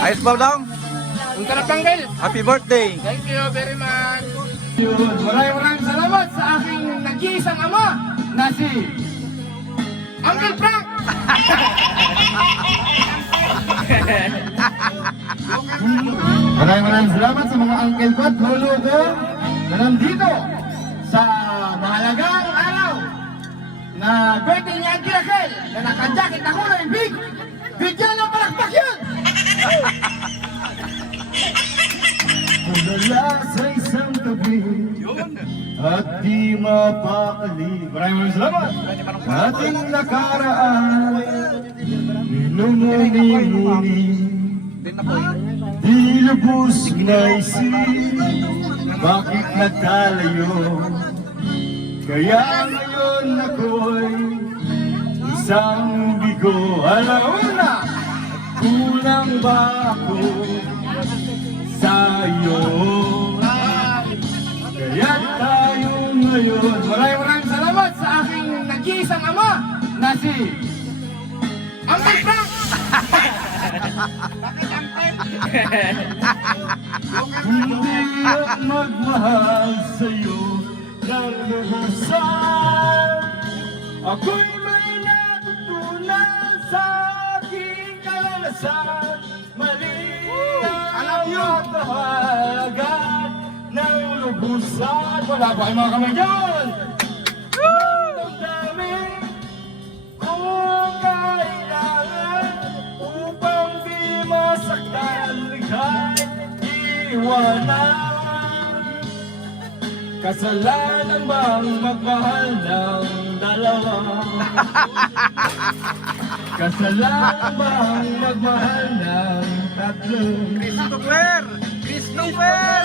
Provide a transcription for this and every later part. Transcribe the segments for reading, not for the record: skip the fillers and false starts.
Ayos ba dong? Ang sarap tanggal. Happy birthday! Thank you very much. Maraming salamat sa aking nag-iisang ama na si Uncle Frank. Maraming salamat sa mga uncle ko at lolo ko na nandito sa mahalagang araw na birthday ni Auntie Raquel na naka-jacket na kulay big. Bigyan ng palakpak yun! Mula sa isang tabi at di mapakali. Maraming salamat! Ating nakaraan minumuni-muni di lubos naisip bakit nagkalayo. Kaya ngayon ako'y isang bigo. Alauna, kulang ba ako sa'yo? Kaya tayo ngayon. Maraming salamat sa aking nag-iisang ama na si Uncle Frank. Hindi ako magmahal sa'yo ng lubusan. Ako'y may natutunan sa aking karanasan. Mali ang magmahalagan ng lubusan. Wala ba kayo mga kamay dyan? Damdamin kung kailangan upang di masaktan kahit iwanan. Kasalanan bang magmahal ng dalawa? Kasalanan bang magmahal ng tatlo? Christopher! Christopher!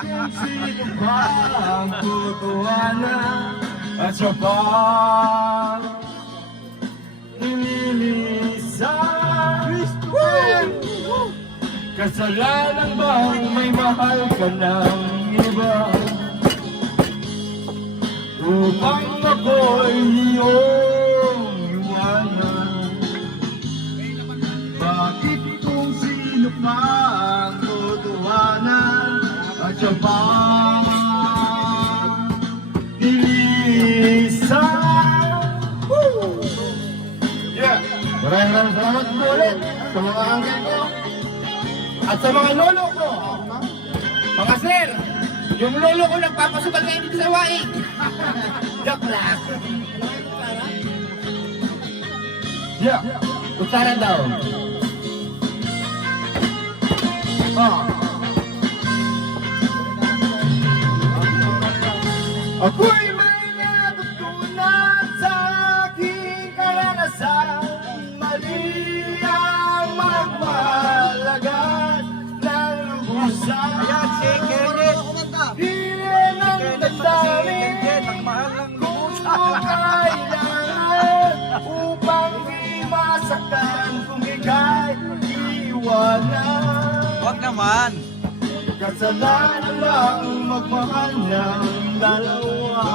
Kung sino ba ang tutuhanan at siya ba inilisan? Kasalanan bang may mahal ka ng iba? Upang ako'y iyong iwanan. Bakit kung sino pa ang tutuhanan at siya pa nilisan? Yeah! Maraming salamat po ulit sa mga angel ko at sa mga lolo ko. Mga sir, yung lolo ko nagpapasukan ngayon dito sa Waig. Joke lang. Yeah. Kutsara daw. Oh. Ako'y may natutunan sa aking karanasan. Mali ang magmahalagan ng lubusan. Ayan, si Kenneth! Iyan ang damdamin kung kailangan upang di masaktan kung ika'y iwanan. Huwag naman! Kasalanan bang magmahal ng dalawa?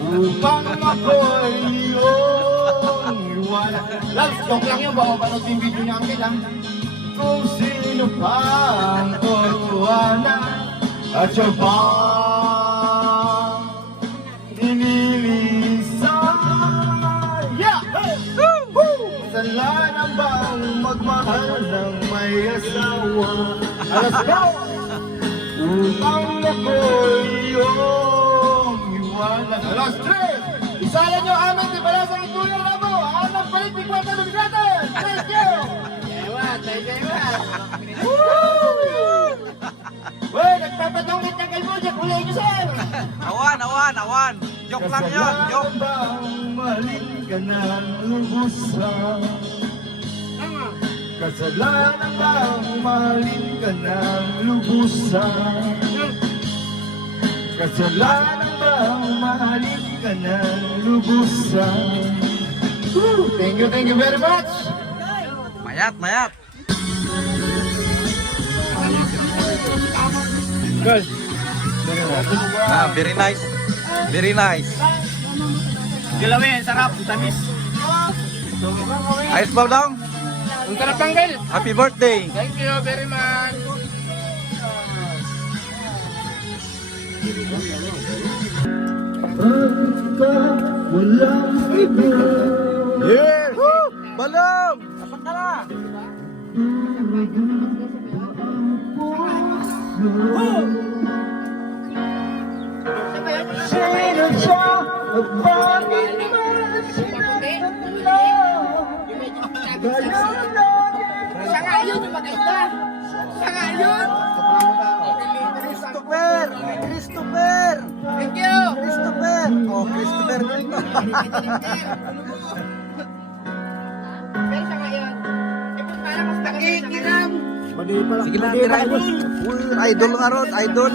Upang ako'y iyong iwanan. Love, joke lang yun. Baka mapanood yung video niya ang kailang. Kung sino pa ang tutuhanan at siya pa inilisan. Yeah! Kasalanan bang magmahal ng may asawa? Let's go! Upang ako'y iyong iwanan. Alas 3! Isalan nyo amin di pala sa itulong na mo. Anong palit di kwenta ng natin? Thank you! Wey, nagpapatungkit ng kalbudya, kulay nyo sir! Awan! Joke lang yun! Joke! Kasalanan bang mahalin ka ng lubusan? Kasalanan bang mahalin ka ng lubusan? Kasalanan bang mahalin ka ng lubusan? Thank you very much! Mayat! Good. Ah, very nice! Very nice! Gilawin, sarap, tamis. Ayos ba dong? Ang sarap tanggal. Happy birthday. Thank you very much. Pagka walang iba. Yes! Balong! Asan ka na? Sino siya? At bakit ba sinatala? Ganun lagi. Siya nga yun yung maganda. Siya nga yun. Christopher! Christopher! Thank you. Christopher! Oh, Christopher dito. Pero siya nga yun. Eh, kung parang mas nakikiram. Sige lang, tirahin mo. Uy, idol nga ron, idol.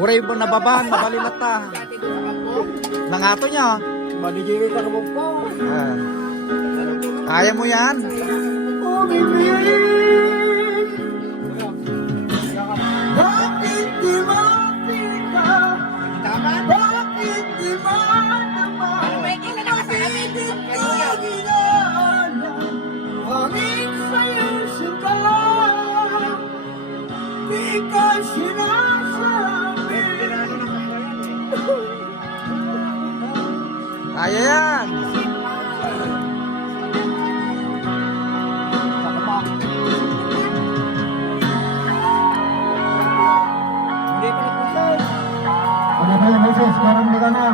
Uray mo nababahan, mabalilat ta. Dati doon sa kampong. Nangato niya. Maligigil ka naman po. Ah. Kaya mo yan. Bakit di makita? Tama? Bakit di madama? May kita na kasi namin. Hangin sa'yo siya, di ka sinasabi. Kaya yan. Ano ba yung Moses? Parang hindi ka na.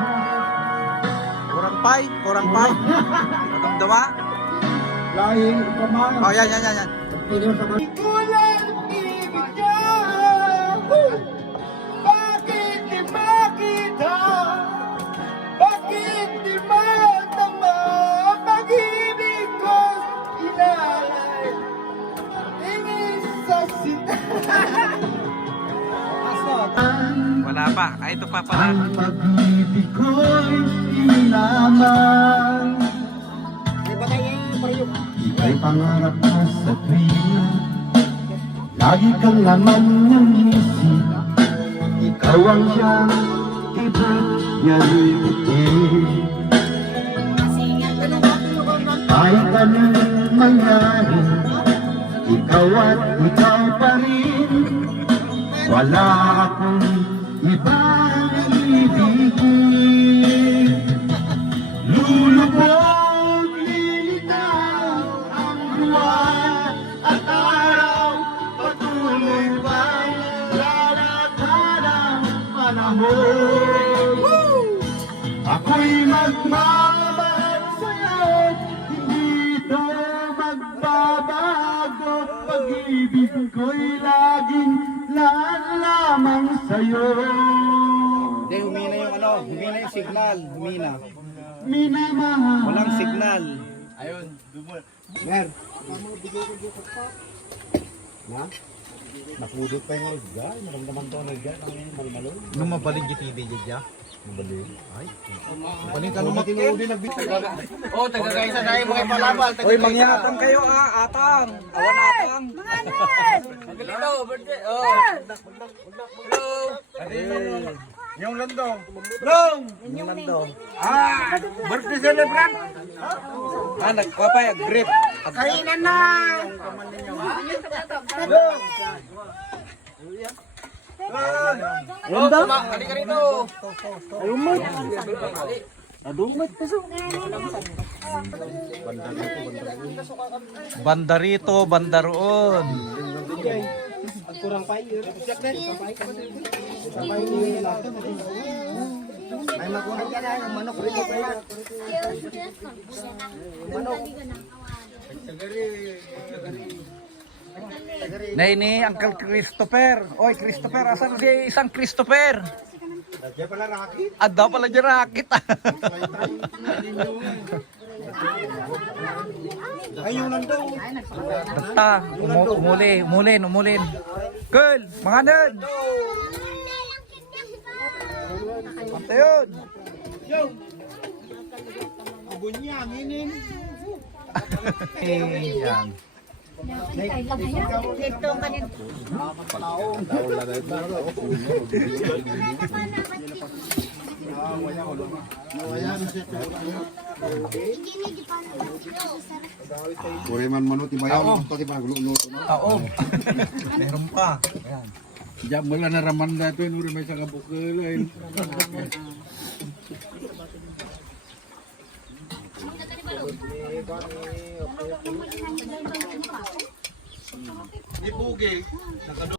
Kurang pay, kurang pay. Matamdama. Lahing pamang. Oh, yan, yan, yan, yan. Kulang ibig niya. Bakit di makita? Bakit di matama? Pag-ibig ko inalay. Inis sa Wala pa. Ay, ito pa pala. Ang pag-ibig ko'y inaman. Ika'y pangarap na sa tuwina. Lagi kang laman ng isip. Ikaw ang siyang ibig niya rin. Kahit anong mangyari, ikaw at ikaw pa rin. Wala akong ibang ibigin. Lulubog, lilitaw ang buwan at araw. Patuloy bang lalakad ang panahon. Ako'y magmamahal sa'yo, hindi ito magbabago. Pag-ibig ko'y laging lamang sa'yo. Hindi, humina yung ano, humina yung signal, humina. Minamahal. Walang signal. Ayun, Mer. Na? Nakudot pa yung orga, maramdaman to ang orga, ang malmalo. Nung mabaling yung TV dyan. Mabaling. Ay, mabaling ka nung Matino din nagbitay. Oh, tagagaysa tayo mga palabal. Uy, mangyatang kayo atang. Awan atang. Hello, birthday. Oh. Hello. Yung lando. Long! Yung nando. Birthday celebrant. Nagpapay, grip. Kainan na. Lando? Halika rito. Banda rito, banda roon. May makunang ka na, yung manok rito pa yan. Na ini Uncle Christopher. Oy, Christopher, asan si isang Christopher? Kaya pala rakit. Ada pala dyan rakit. Ay, yung lando. Basta, umulin. Cool, mga nerd. Ante yun. Abon niya, aminin. Yan. Nawayan siya. Puri man manuti bayaw. Ito di ba luto na. Oo. Meron pa. Ayan. Diyan mo lang naraman natin. Uri may saka bukalain.